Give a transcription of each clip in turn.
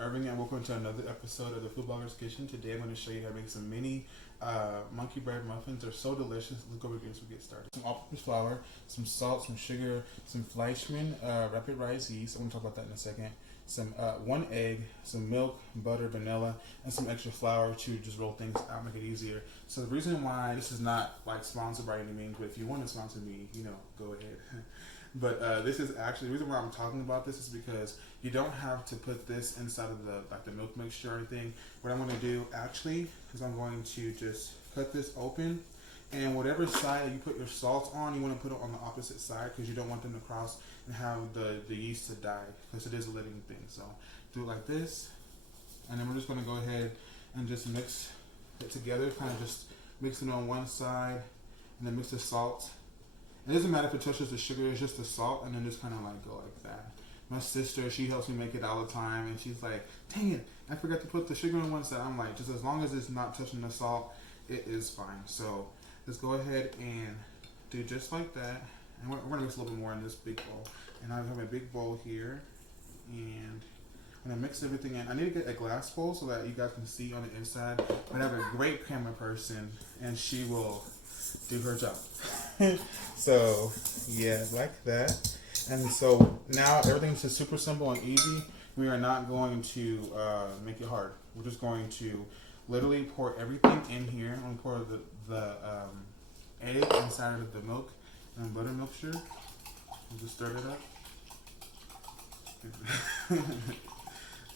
Irving, and welcome to another episode of the Food Blogger's Kitchen. Today I'm going to show you how to make some mini monkey bread muffins. They're so delicious. Let's go over here as we get started. Some all-purpose flour, some salt, some sugar, some Fleischmann rapid rise yeast. I'm going to talk about that in a second. Some 1 egg, some milk, butter, vanilla, and some extra flour to just roll things out, make it easier. So the reason why this is not like sponsored by any means, but if you want to sponsor me, go ahead. But this is actually the reason why I'm talking about this is because you don't have to put this inside of the milk mixture or anything. What I'm going to do actually is I'm going to just cut this open, and whatever side you put your salt on, you want to put it on the opposite side because you don't want them to cross and have the yeast to die because it is a living thing. So do it like this, and then we're just going to go ahead and just mix it together, kind of just mix it on one side, and then mix the salt. It doesn't matter if it touches the sugar, it's just the salt, and then just kind of like go like that. My sister, she helps me make it all the time, and she's like, dang it, I forgot to put the sugar on one side. I'm like, just as long as it's not touching the salt, it is fine. So let's go ahead and do just like that. And we're gonna mix a little bit more in this big bowl. And I have a big bowl here, and I'm gonna mix everything in. I need to get a glass bowl so that you guys can see on the inside. I have a great camera person, and she will do her job. So yeah, like that. And so now everything's just super simple and easy. We are not going to make it hard. We're just going to literally pour everything in here. I'm gonna pour the egg inside of the milk and butter mixture. And just stir it up.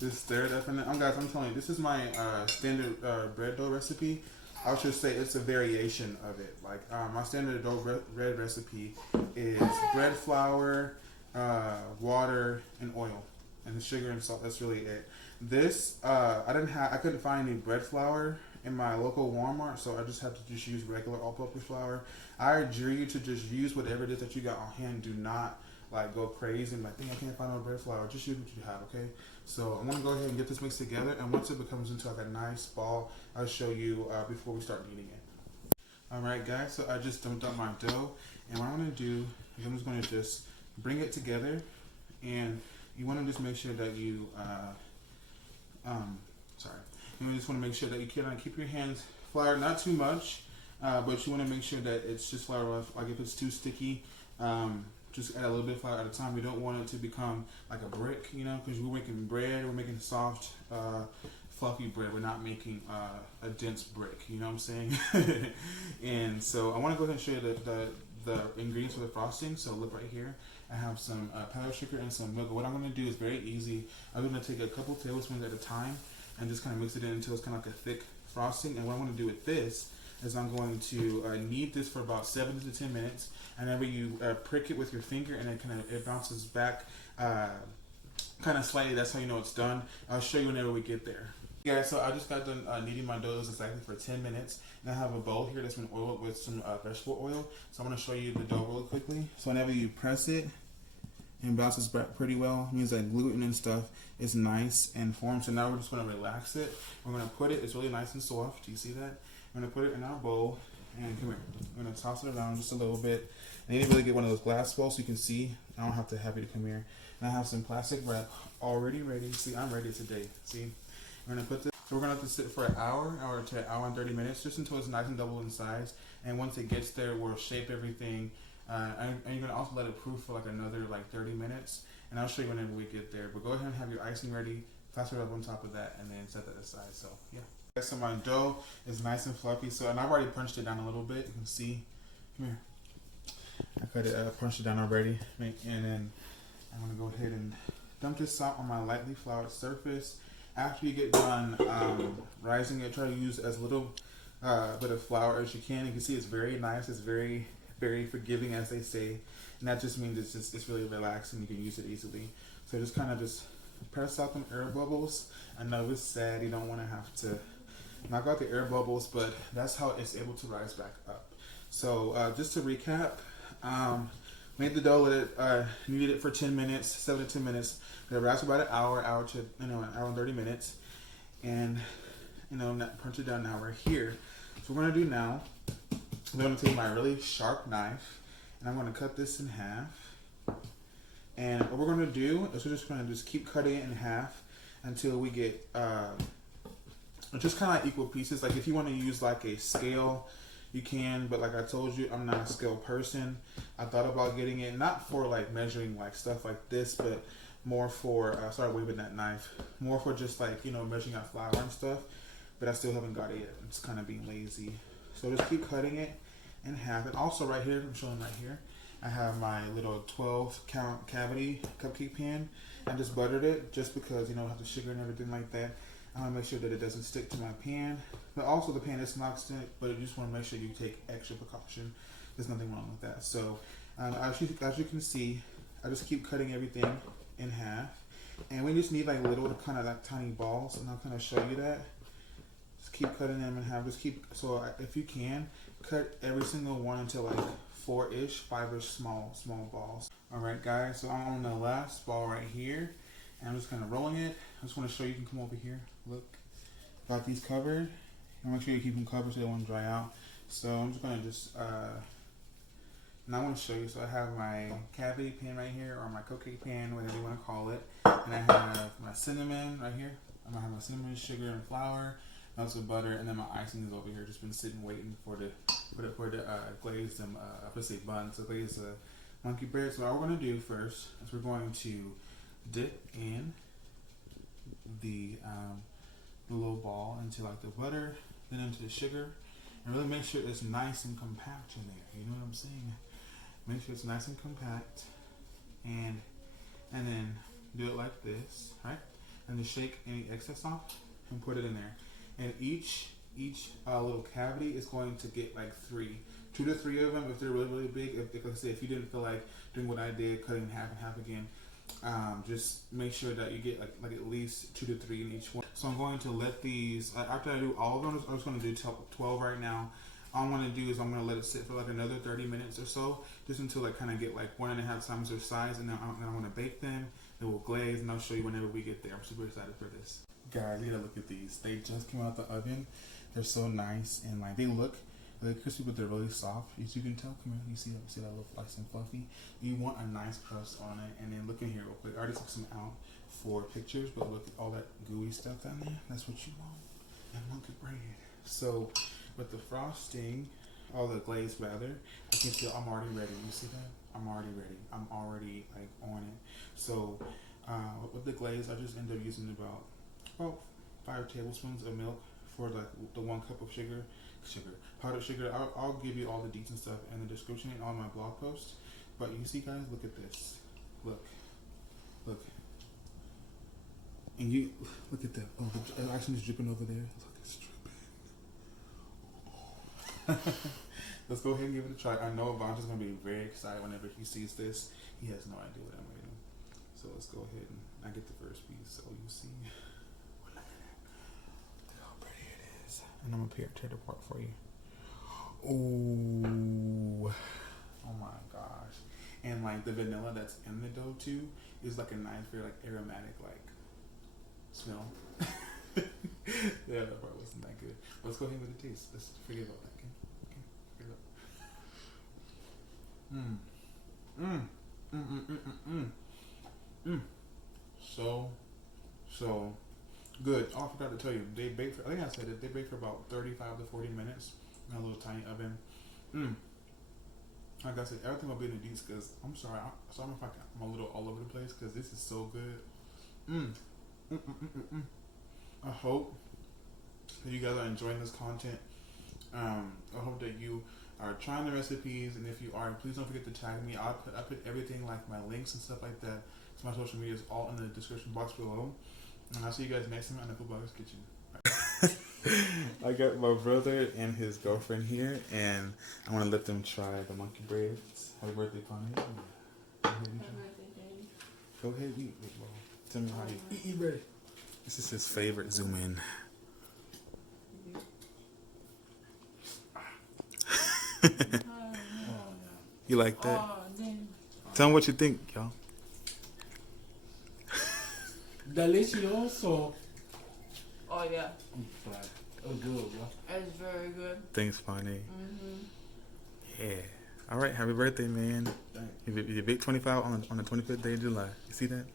Just stir it up, and then, guys, I'm telling you, this is my standard bread dough recipe. I should say it's a variation of it. Like my standard dough bread recipe is bread flour, water, and oil, and sugar and salt. That's really it. This I couldn't find any bread flour in my local Walmart, so I just have to just use regular all-purpose flour. I urge you to just use whatever it is that you got on hand. Do not like go crazy and like, dang, I can't find no bread flour. Just use what you have, okay? So I'm gonna go ahead and get this mixed together, and once it becomes into like a nice ball, I'll show you before we start kneading it. Alright guys, so I just dumped out my dough, and what I'm gonna do is I'm just gonna just bring it together, and you wanna just make sure that you you just wanna make sure that you keep your hands floured, not too much, but you wanna make sure that it's just flour rough. Like if it's too sticky, just add a little bit of flour at a time. We don't want it to become like a brick, because we're making bread, we're making soft, fluffy bread. We're not making a dense brick, you know what I'm saying? And so I want to go ahead and show you the ingredients for the frosting. So look right here. I have some powdered sugar and some milk. What I'm going to do is very easy. I'm going to take a couple tablespoons at a time and just kind of mix it in until it's kind of like a thick frosting. And what I'm going to do with this is I'm going to knead this for about 7 to 10 minutes. And whenever you prick it with your finger and it bounces back kind of slightly, that's how you know it's done. I'll show you whenever we get there. Yeah, so I just got done kneading my dough exactly for 10 minutes. And I have a bowl here that's been oiled with some vegetable oil. So I'm going to show you the dough really quickly. So whenever you press it and bounces back pretty well, it means that gluten and stuff is nice and formed. So now we're just going to relax it. We're going to put it, it's really nice and soft. Do you see that? I'm going to put it in our bowl. And come here. I'm going to toss it around just a little bit. And you need to really get one of those glass bowls so you can see. I don't have to have you to come here. And I have some plastic wrap already ready. See, I'm ready today. See? I'm going to put this. So we're going to have to sit for an hour to an hour and 30 minutes, just until it's nice and double in size. And once it gets there, we'll shape everything. And you're going to also let it proof for like another 30 minutes. And I'll show you whenever we get there. But go ahead and have your icing ready. Plaster it up on top of that, and then set that aside. So, yeah. So my dough is nice and fluffy. And I've already punched it down a little bit. You can see. Come here. I punched it down already. And then I'm going to go ahead and dump this out on my lightly floured surface. After you get done rising it, try to use as little bit of flour as you can. You can see it's very nice. It's very, very forgiving, as they say. And that just means it's really relaxing. You can use it easily. So just kind of just press out them air bubbles. I know it's sad. You don't want to have to knock out the air bubbles, but that's how it's able to rise back up. So just to recap, made the dough, kneaded it for 10 minutes, 7 to 10 minutes. It lasts about an hour to an hour and 30 minutes, and punch it down. Now we're here. So what we're gonna do now, I'm gonna take my really sharp knife, and I'm gonna cut this in half. And what we're gonna do is we're just gonna keep cutting it in half until we get just kind of like equal pieces. Like if you want to use like a scale, you can, but like I told you, I'm not a scale person. I thought about getting it not for like measuring like stuff like this, but more for sorry waving that knife, more for just like, you know, measuring out flour and stuff. But I still haven't got it yet. It's kind of being lazy. So just keep cutting it in half. And also right here, I'm showing right here, I have my little 12 count cavity cupcake pan. I just buttered it just because, you know, I have the sugar and everything like that. I want to make sure that it doesn't stick to my pan. But also the pan is not stick, but you just want to make sure you take extra precaution. There's nothing wrong with that. So as you can see, I just keep cutting everything in half. And we just need like little kind of like tiny balls. And I'll kind of show you that. Just keep cutting them in half. Just keep, so if you can, cut every single one into like 4-ish, 5-ish small balls. Alright guys, so I'm on the last ball right here. And I'm just kind of rolling it. I just want to show you, you can come over here. Look, got these covered. And make sure you keep them covered so they won't dry out. So I'm just going to just, now I want to show you. So I have my cavity pan right here, or my cupcake pan, whatever you want to call it. And I have my cinnamon right here. I'm going to have my cinnamon, sugar, and flour. Lots of butter, and then my icing is over here. Just been sitting waiting for the glaze them. Let's say buns. So glaze the monkey bread. So what we're going to do first is we're going to dip in the little ball into like the butter, then into the sugar, and really make sure it's nice and compact in there. You know what I'm saying? Make sure it's nice and compact, and then do it like this, right? And then shake any excess off and put it in there. And each little cavity is going to get like 2 to 3 of them if they're really big. If let's say if you didn't feel like doing what I did, cutting half and half again, just make sure that you get like at least 2 to 3 in each one. So I'm going to let these, after I do all of them, I'm just going to do 12 right now. All I'm going to do is I'm going to let it sit for like another 30 minutes or so, just until I kind of get like 1.5 times their size, and then I'm going to bake them. They will glaze, and I'll show you whenever we get there. I'm super excited for this. Guys, you gotta look at these. They just came out the oven. They're so nice, and like they look crispy, but they're really soft. As you can tell, come here, you see that look nice and fluffy. You want a nice crust on it, and then look in here real quick. I already took some out for pictures, but look at all that gooey stuff down there. That's what you want. And monkey bread. So with the frosting, all the glaze rather, I can feel I'm already ready. You see that? I'm already ready. I'm already like on it. So with the glaze, I just end up using about 5 tablespoons of milk for like the 1 cup of powdered sugar. I'll give you all the deets and stuff in the description and on my blog post. But you see, guys, look at this. Look, and you look at that. Oh, the icing is dripping over there. Look, it's dripping. Let's go ahead and give it a try. I know Avanta's gonna be very excited whenever he sees this. He has no idea what I'm making. So let's go ahead and I get the first piece. So you see. And I'm gonna tear it apart for you. Oh my gosh! And like the vanilla that's in the dough too is like a nice, very like aromatic like smell. Yeah, that part wasn't that good. Let's go ahead with the taste. Let's forget about that. Okay? So good. Oh, I forgot to tell you, they bake for, I think I said it, they bake for about 35 to 40 minutes in a little tiny oven. Like I said, everything will be in the deets because I'm sorry if I'm a little all over the place because this is so good. I hope that you guys are enjoying this content. I hope that you are trying the recipes, and if you are, please don't forget to tag me. I put everything like my links and stuff like that to my social media is all in the description box below. And I'll see you guys next time on the Footballer's Kitchen. I got my brother and his girlfriend here, and I want to let them try the monkey bread. Happy birthday, Connie. Happy birthday, Daddy. Go ahead, eat, big boy. Tell me how you eat bread. This is his favorite. Zoom in. You like that? Tell them what you think, y'all. Delicioso. Oh yeah. Oh, good, bro. It's very good. Thanks, Bonnie. Yeah. All right. Happy birthday, man. You big 25 on the 25th day of July. You see that?